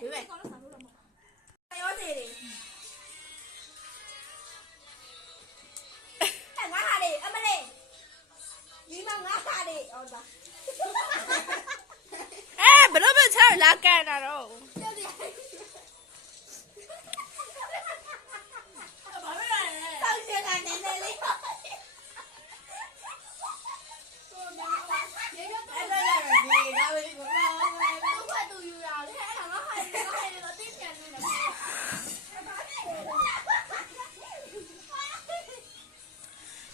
对呗。还有这里。哎，俺哈的，俺们嘞，你们俺哈的，儿子。哎，不能被车拉干了喽。上学看奶奶嘞。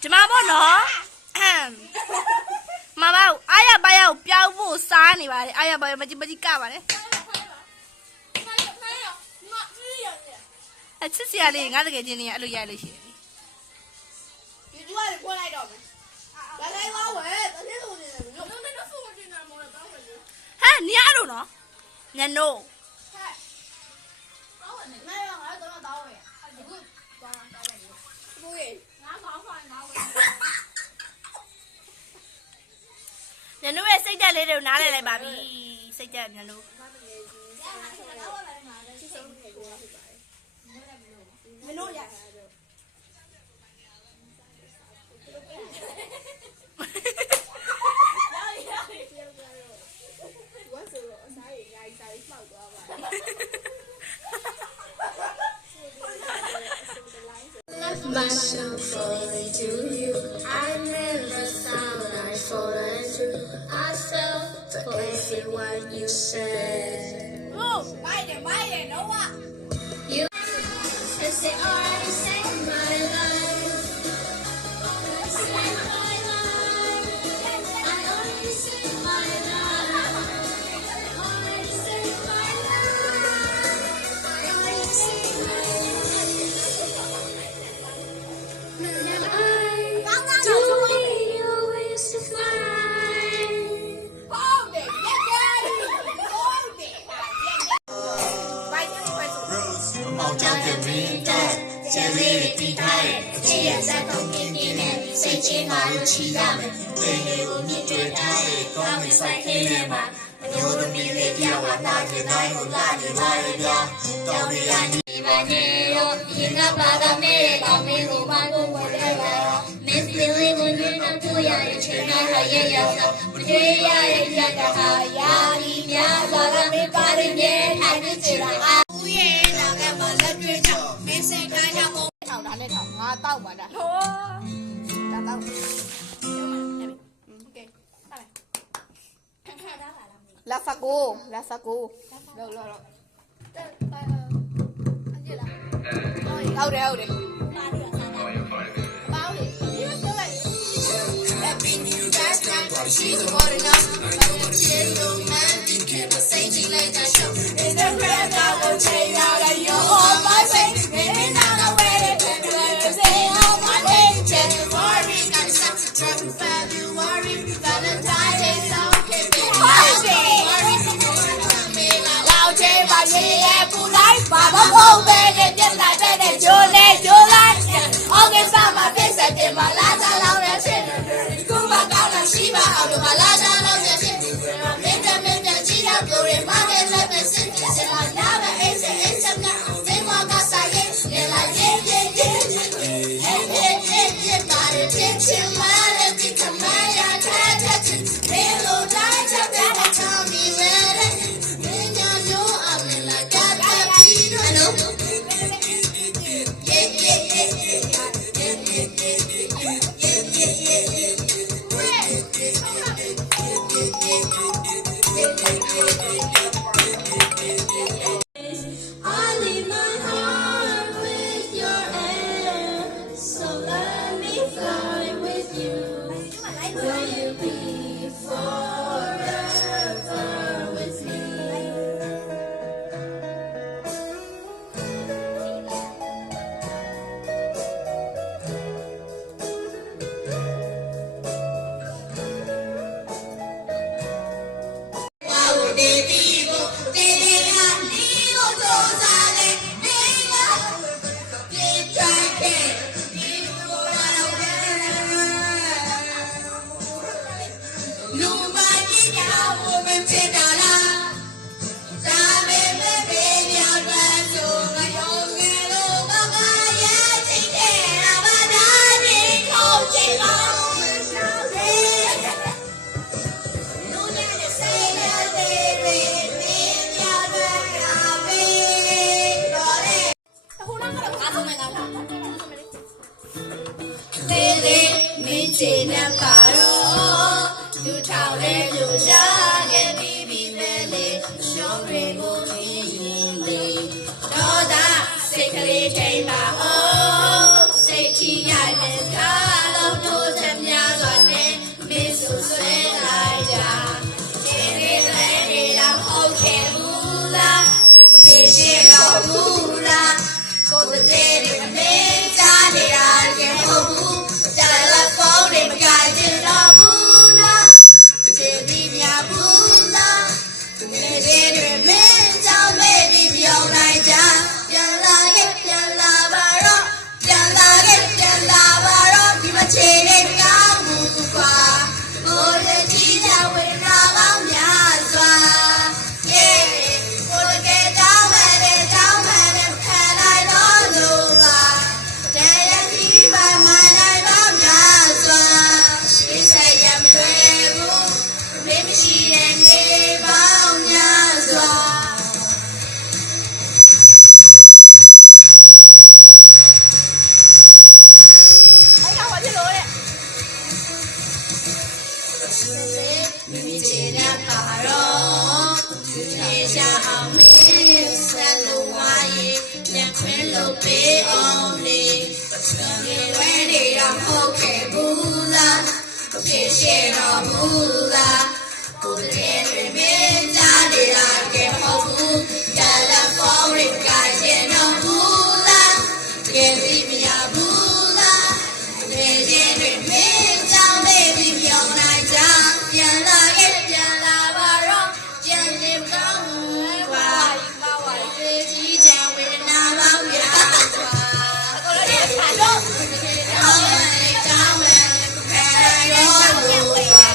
这嘛不喏，妈妈，哎呀，把要标布杀你吧，哎呀，把要不就干吧嘞。哎，吃些嘞，俺这个今年路远了些。你主要是过来着没？来来，我问，昨天都是。哎，你哪路呢？你喏。ညနိုးရဲ့စိတ်တက်လေးတွေကိုနားလည်လိုက်ပါပြီစိတ်တက်ညနိုးမနိုးရMyself falling to you. I never thought I'd fallen through. I fell for everyone you said. Oh, mine, no one. You, cause they already saved my life. Saved my life. I already saved my life. Already saved my life. Already saved my life. Miss Billy when you're not too young, you should not have your yourself. But you're young, you're not how young, young, but I'm body, yeah, I just did it. Oh, yeah, now I'm a little bit missing. I have all. ထောက်တာနဲ့ထောက်ငါတောက်ပါတာဟိုးဒါတောက်โอเคလာဖာကိုလောလောလောဟုတ်တယ်ဟုတ်တယ်ပါလေဒီလိုပြောလိုက် Happy New Year She's a water now I know what she is no man think it was saying like that show in the red I will take out of your all my face maybe not away say how my name January got something to February Valentine's Day song can be lao chê bà gì em phụ lấy bà bóng hôn về để nhân lại đây để chua lên ông em sao mà biết sẽ tìm mà lá ra lâu nè trên cứ bà cao là xí bà hậu được mà lá ra lâu nè trên mình chẳng chỉ đạo kiểu để má lên lên về xin thì sẽ làm đá và em sẽ em chấp nhận đến qua ca xài yên để lại yên bà để tiến chiều má lên thì cầm mai ra thái thái chừng đến lô trái chấp ra để cho mình về đây nên nhà nhố ẩm nên là ca ca đi I know ကိုမြင်ရင်လေတော့သာစိတ်ကလေးထိန်ပါအောင်စိတ်ချရတဲ့ကားလုံးတို့သမျှစွာနဲ့မင်းဆိုဆွဲလိုက်ကြဒီနေ့လည်းနေတော့ဟုတ်ခဲ့ဘူးလားဖြစ်ရှိတော့ဘူးလားကိုယ်တည်းနဲ့အမေကြားနေရတဲ့ဟုတ်ဘူးတယ်လီဖုန်းနဲ့မကြိုက်ချင်တော့ဘူးလားကျေးဇူးများဘူးလားနေတယ်တွေမင်းကြောင့်မေ့ပြီးပြောင်းလိုက်ကြပြန်လာခဲ့ပြန်လာပါတော့ပြန်လာခဲ့ပြန်လာပါတော့ဒီမချေတဲ့ကောင်းမှုကွာကိုယ်ရဲ့ကြီးချဝေဒနာကောင်းများစွာကိုယ်ကတောင်းမဲ့တဲ့တောင်းမဲ့တဲ့ခံလိုက်တော့လို့ပါတဲ့ဒီပါမနိုင်တော့များစွာဒီဆိုင်ရမတွေ့ဘူးမင်းမရှိတဲ့နေပေါင်းများစွာအဲ့ဒါဘာဖြစ်လို့လဲ မိမိချင်တဲ့ပါတော့ဒီရှာအောင်မင်းဆက်လို့ဝါရဲ့ပြန်ခွင့်လို့ပေးအောင်လေဒီဝဲနေတော့ဟုတ်ခဲ့ဘူးလားဖြစ်ရှိတော့ဘူးလားကိုယ်တည်းတွေမင်းကြားနေရခဲ့ဟုတ်ဘူးတယ်လီဖုန်းတွေကကျင်တော့ဘူးလားကြည့်ပြီးမရဘူးလားနေချင်းတွေမင်းကြောင့်မေ့ပြီးပြောင်းလိုက်ကြပြန်လာခဲ့ပြန်လာပါတော့ကြံနေကောင်းဘူးကွာဒီကြီးချဝေဒနာပေါင်းများစွာကိုယ်ရဲ့ဆာတော့တောင်းမယ်တောင်းမယ်ခဲရောလို့ပါ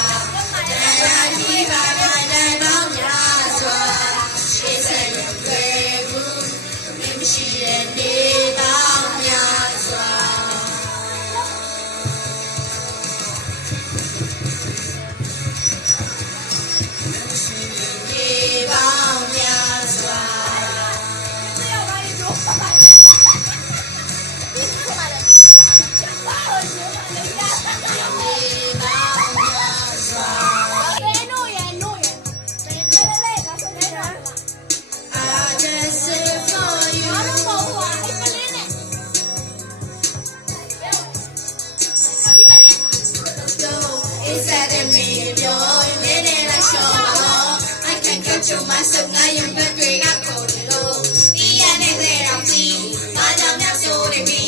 တရားကြီးပါတိုင်းပေါင်းများစွာရှေ့ဆက်ရခဲ့ဘူးမင်းမရှိတဲ့နေပေါင်းများစွာနေပေါင်းများစွာကျွန်မစုံငါရုံဘက်တွေကခေါ်တယ်လို့ဒီရတဲ့တဲ့တော်ကြီးဘာကြောင့်များဆိုနေပြီ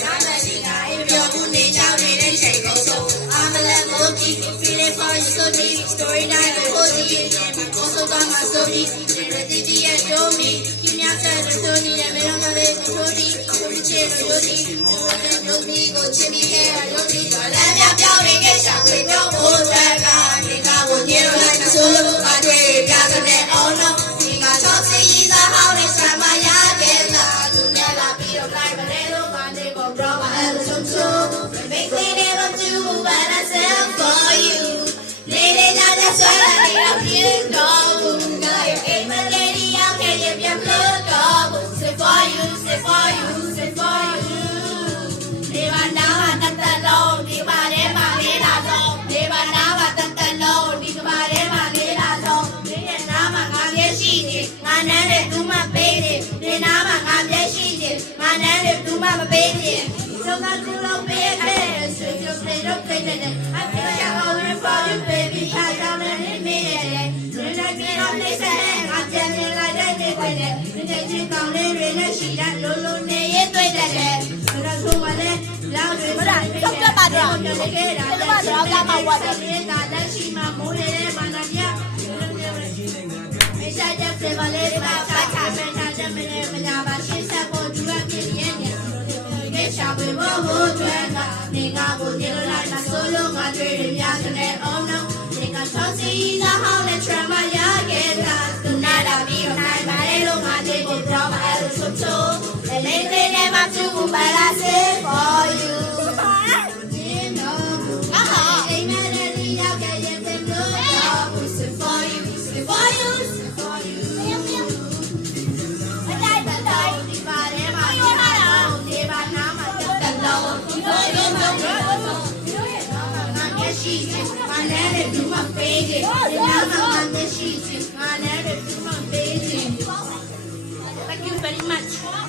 ညာလည်းဒီကပြောဘူးနေကြနေတဲ့ချိန်ကိုဆုံးအမလည်းကိုကြည့် feeling for you so deep story night ကိုကြည့်ရင်မကိုဆိုကမှဆိုပြီးဒီဒီရဲ့တို့မီဒီများတဲ့တို့နေနဲ့မရမလေးတို့ဒီကိုချေလို့ဒီတို့ဒီကိုချစ်ပြီးခဲ့ရလို့ဒီကလည်းများပြောင်းနေတဲ့ရှာဖွေတော့ဘိုးတက်ကဒီကကိုညင်လိုက်ဆိုလို့အတွေ့ပြတဲ့Oh no, we got to see the house next time I get la. You never be a blind, but they don't want to go wrong. I have some soul. Make me never do what I said for you. Lady, that's why I need you. No, got your aim, my lady. I'll get you your blood. Say for you, say for you, say for you. They want now, I got the low. They want it, my little low. They want now, I got the low. They want it, my little low. ငါနဲ့တဲ့သူမပေးတယ်ဒီနာမှာငါမျက်ရှိတယ်ငါနဲ့တဲ့သူမမပေးတယ်ဆိုကကူလို့ပေးတယ်ဆွေးကြပြေတော့ပြေတယ် I feel like all for you baby ထားကြမယ်နေမိတယ်ဆွေးနေပြီးတော့နေစဲငါပြန်နေလိုက်တဲ့နေတွေ့တယ်နေချင်းကောင်းလေးတွေနဲ့ရှိတဲ့လုံးလုံးနေရင်တွေ့တယ်ဆိုတော့ဆိုပါလေလောက်တွေမလားတော့ကပါတော့ဒီလိုပါတော့ကမှဝတ်တယ်နေတာလက်ရှိမှာမိုးနေတဲ့ဘာသာပြရှာကြစေပါလေပါချာချာပဲချာချက်မနေမညာပါရှင်းဆက်ဖို့သူကပြည့်ရဲ့ညနေရှာပဲဘောဟိုတွေကနေငါကိုညလို့လိုက်တာဆိုလို့ငါတွေ့ရများတဲ့ Oh no ဒီကချောစီလာဟောင်းနဲ့ trauma ရခဲ့တာသူနာတာပြီးတော့နိုင်ပါလေလို့ငါတွေ့ဖို့တော့မအဲ့လိုဆိုချိုးလေလေနဲ့မသူ့ကိုပါလာစေ for you My name is Duma Baby. My name is Duma Baby. ချီ